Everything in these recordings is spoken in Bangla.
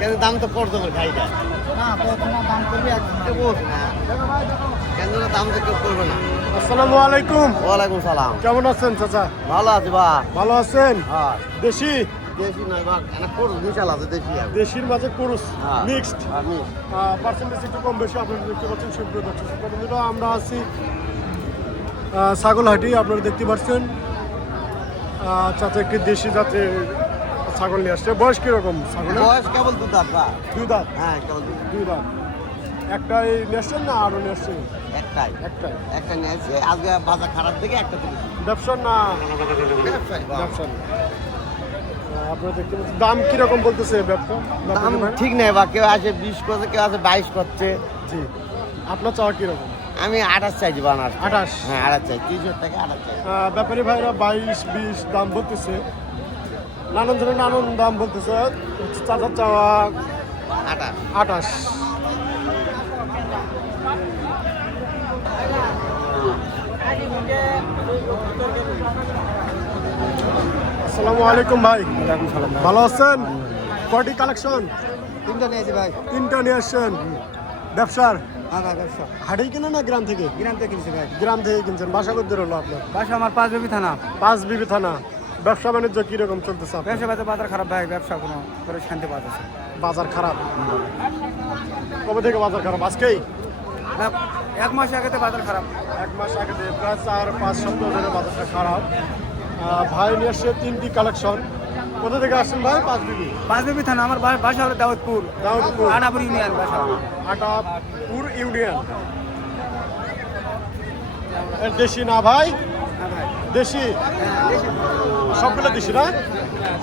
কেন দাম তো করতো না ভাইটা না প্রথমে দাম করবে বোঝ না কেন দাম তো কেউ করবে না। আসসালামু আলাইকুম। ওয়ালাইকুম সালাম। কেমন আছেন চাচা? ভালো আছি বা। ভালো আছেন? হ্যাঁ দেশি দেশি নয় বা এনা কোর বিশাল আছে দেশি আর দেশির মাঝে কুরুস হ্যাঁ মিক্সড। আমি পার্সেন্টেজ একটু কম বেশি আপনারা দেখতে পাচ্ছেন। সুপ্রিয় দর্শক বন্ধুরা, আমরা আছি ছাগলহাটি। আপনারা দেখতে পাচ্ছেন চাচা একটি দেশি জাতের ছাগল নিয়ে আসছে। বয়স কিরকম ছাগলের? বয়স কেবল 2 দাঁত বা। 2 দাঁত। হ্যাঁ কেবল 2 দাঁত। একটাই নিয়ে আসছেন না আরো নিয়ে আসছেন? একটাই একটাই। একটা নিয়েছে আজকে বাজার খারাপ দেখে একটা তুলেছি। ব্যবসা না ব্যবসায়ী বা। ব্যবসা না। আপনারা দেখতে পাচ্ছেন দাম কিরকম বলতেছে ব্যবসা? দাম ঠিক নেই বা, কেউ আছে 20 করছে, কেউ আছে 22 করছে। জি। আপনার চাওয়া কিরকম? আমি 28 চাইছি বানার। 28। হ্যাঁ 28 চাই, 30 টাকা 28 চাই। ব্যাপারী ভাইরা 22-20 দাম বলতেছে। নানান ধরনের নানান দাম বলতেছে। চাচার চাওয়া 28। 28। আসসালামু আলাইকুম ভাই। ভালো আছেন? কয়টি কালেকশন? 3টা নিয়েছি ভাই। 3টা নিয়ে আসছেন। ব্যবসার হ্যাঁ ভাই ব্যবসা হাটেই কিনা না গ্রাম থেকে? গ্রাম থেকে কিনছি ভাই। গ্রাম থেকে কিনছেন। বাসা করতে হলো আপনার? বাসা আমার 5 বিবি থানা। 5 বিবি থানা। ব্যবসা বাণিজ্য কিরকম চলতেছে আপনার? ব্যবসা বাজার খারাপ ভাই, ব্যবসা কোনো করে শান্তি পাচ্ছে। বাজার খারাপ। কবে থেকে বাজার খারাপ? আজকেই? না, 1 মাস আগে তো বাজার খারাপ। 1 মাস আগে থেকে প্রায় 4-5 সপ্তাহ ধরে বাজারটা খারাপ। ভাই নিয়ে আসছে 3টি কালেকশন। কোথা থেকে আসছেন ভাই? 5 বিবি। 5 বিবি থানা। আমার বাসা হলো দাউদপুর, দাউদপুর। আনাপুর ইউনিয়ন বাসা। আটাপুর ইউনিয়ন। এর দেশি না ভাই? হ্যাঁ ভাই। দেশি? সবগুলো দেশি না?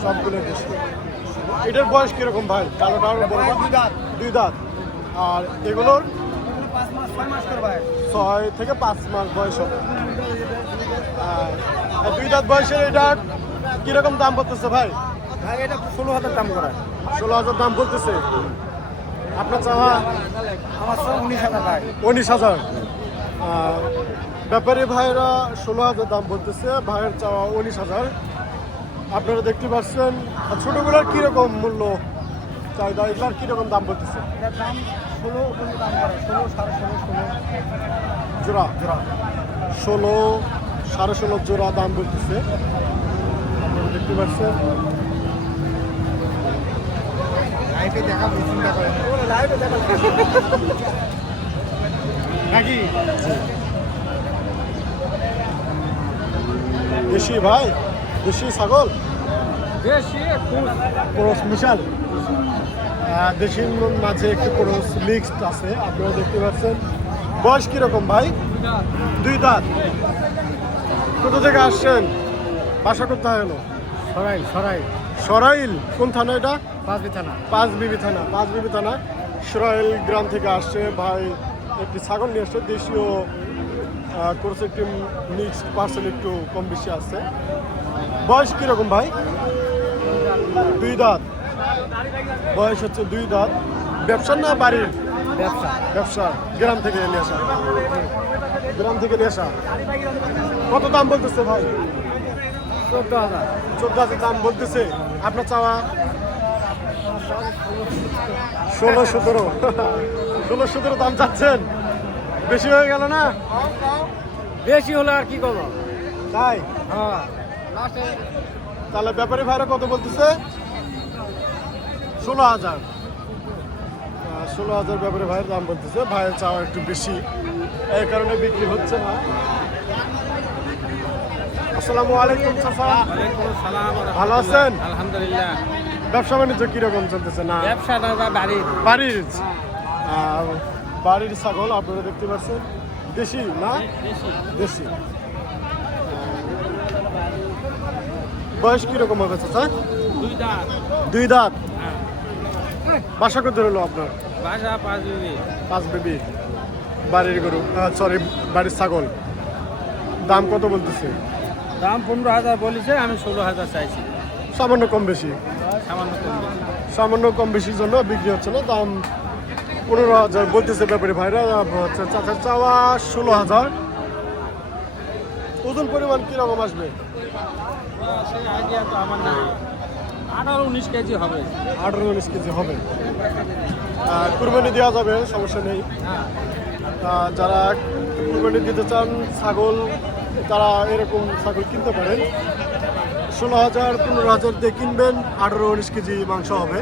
সবগুলো দেশি। এটার বয়স কিরকম ভাই? কালোটা আর বড়? 2 দাঁত। 2 দাঁত। আর এগুলোর 5 মাস 6 মাস করে ভাই। 6 থেকে 5 মাস বয়স হবে। 2 দাঁত বয়সের এটা কিরকম দাম বলতেছে ভাই? ভাই এটা 16,000 দাম করা। 16,000 দাম বলতেছে। আপনার চাওয়া? আমার সব 19,000 ভাই। 19,000। ব্যাপারী ভাইরা 16,000 দাম বলতেছে, ভাইয়ের চাওয়া 19,000। আপনারা দেখতে পাচ্ছেন। আর ছোটোগুলোর কীরকম মূল্য চাহিদা? এগুলার কীরকম দাম বলতেছে? এটার দাম 16 পর্যন্ত দাম করে। 16, 16.5, 16 জোড়া? জোড়া। 16, 16.5 জোড়া দাম বলতেছে। আপনারা দেখতে পাচ্ছেন। লাইভে দেখা চিন্তা করে লাইভে দেখা নাকি? দেশি ভাই? দেশি ছাগল? বেশি ক্রস মিশাল। দেশির মাঝে একটু ক্রস মিক্সড আছে। আপনারা দেখতে পাচ্ছেন। বয়স কিরকম ভাই? 2 দাঁত। কোথা থেকে আসছেন? বাসা কোথায় হলো? সরাই সরাইল। কোন থানা এটা? 5 বিবি থানা। 5 বিবি থানা। 5 বিবি থানা সরাইল গ্রাম থেকে আসছে ভাই। একটি ছাগল নিয়ে আসছে দেশীয় ক্রস, একটি মিক্সড পার্সেল, একটু কম বেশি আছে। বয়স কিরকম ভাই? 2 দাঁত। বয়স হচ্ছে 2 দাঁত। ব্যবসা না বাড়ির? ব্যবসা। ব্যবসা। গ্রাম থেকে নিয়ে আসা? গ্রাম থেকে নিয়ে আসা। কত দাম বলতেছে ভাই? 14,000। 14,000 দাম বলতেছে। আপনার চাওয়া? 16-17। 16-17 দাম চাচ্ছেন? বেশি হয়ে গেল না? বেশি হলো আর কি করবো? তাই? হ্যাঁ। তাহলে ব্যাপারী ভাইরা কত বলতেছে? 16,000। 16,000 ব্যাপারী ভাইয়ের দাম বলতেছে। ভাইয়ের চাওয়া একটু বেশি, এই কারণে বিক্রি হচ্ছে না। আসসালামু আলাইকুম চাচা। ভালো আছেন? আলহামদুলিল্লাহ। ব্যবসা বাণিজ্য কিরকম চলতেছে? না ব্যবসা না বাড়ির। বাড়ির বাড়ির ছাগল আপনারা দেখতে পাচ্ছেন। দেশি না? দেশি। বয়স কিরকম হবে চাচা? 2 দাঁত। 2 দাঁত। বাসা করতে হলো আপনার? বাসা 5 বিবি। 5 বিবি। বাড়ির গরু, সরি বাড়ির ছাগল। দাম কত বলতেছে? দাম 15,000 বলেছে, আমি 16,000 চাইছি। সামান্য কম বেশি। সামান্য কম বেশি। সামান্য কম বেশির জন্য বিক্রি হচ্ছে না। দাম 15,000 বলতেছে ব্যাপারী ভাইরা। চাচার চাওয়া 16,000। ওজন পরিমাণ কিরকম আসবে? সেই আইডিয়া তো আমার নাই। 18-19 কেজি হবে। 18-19 কেজি হবে। কুরবানি দেওয়া যাবে, সমস্যা নেই। যারা কুরবানি দিতে চান ছাগল, তারা এরকম ছাগল কিনতে পারেন। 16,000-15,000 দিয়ে কিনবেন, 18-19 কেজি মাংস হবে।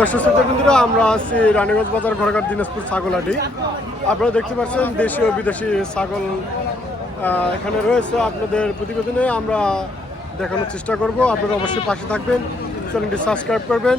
দর্শক শ্রোতাবৃন্দরা, আমরা আছি রানীগঞ্জ বাজার, ঘোড়াঘাট, দিনাজপুর ছাগলহাটি। আপনারা দেখতে পাচ্ছেন দেশীয় বিদেশি ছাগল এখানে রয়েছে। আপনাদের প্রতিবেদনে আমরা দেখানোর চেষ্টা করব। আপনারা অবশ্যই পাশে থাকবেন, চ্যানেলটি সাবস্ক্রাইব করবেন।